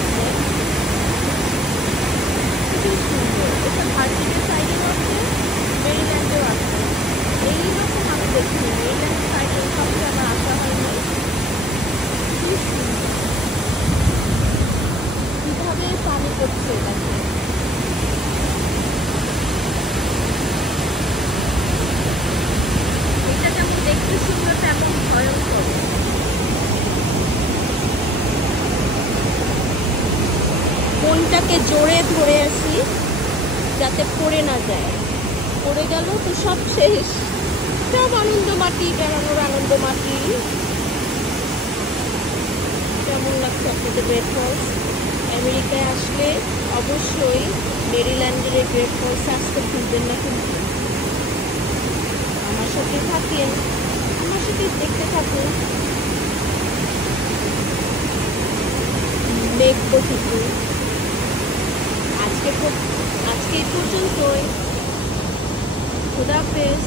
আছে, খুবই সুন্দর। এটা ভার্জিনের সাইডেও আছে, মেরিল্যান্ডেও আছে। এইরকম আমি দেখিনি, মেরিল্যান্ড সাইডের কাছে আমার আসা হয়নি। কি সুন্দর, কিভাবে পানি পড়ছে এটাকে। এটা যেমন দেখতে সুন্দর তেমন ভয়ঙ্কর। মনটাকে জোরে ধরে আছি যাতে পড়ে না যায়, পড়ে গেল তো সব শেষ। সব আনন্দ মাটি, বেড়ানোর আনন্দ মাটি। কেমন লাগছে আপনাদের গ্রেট ফলস? আমেরিকায় আসলে অবশ্যই মেরিল্যান্ডের এই গ্রেট ফলস আসতে ভুলবেন না কিন্তু। আমার সাথে থাকেন, আমার সাথে দেখতে থাকুন। দেখবো ঠিকই। আজকে এই পর্যন্তই। খুদা হাফেজ।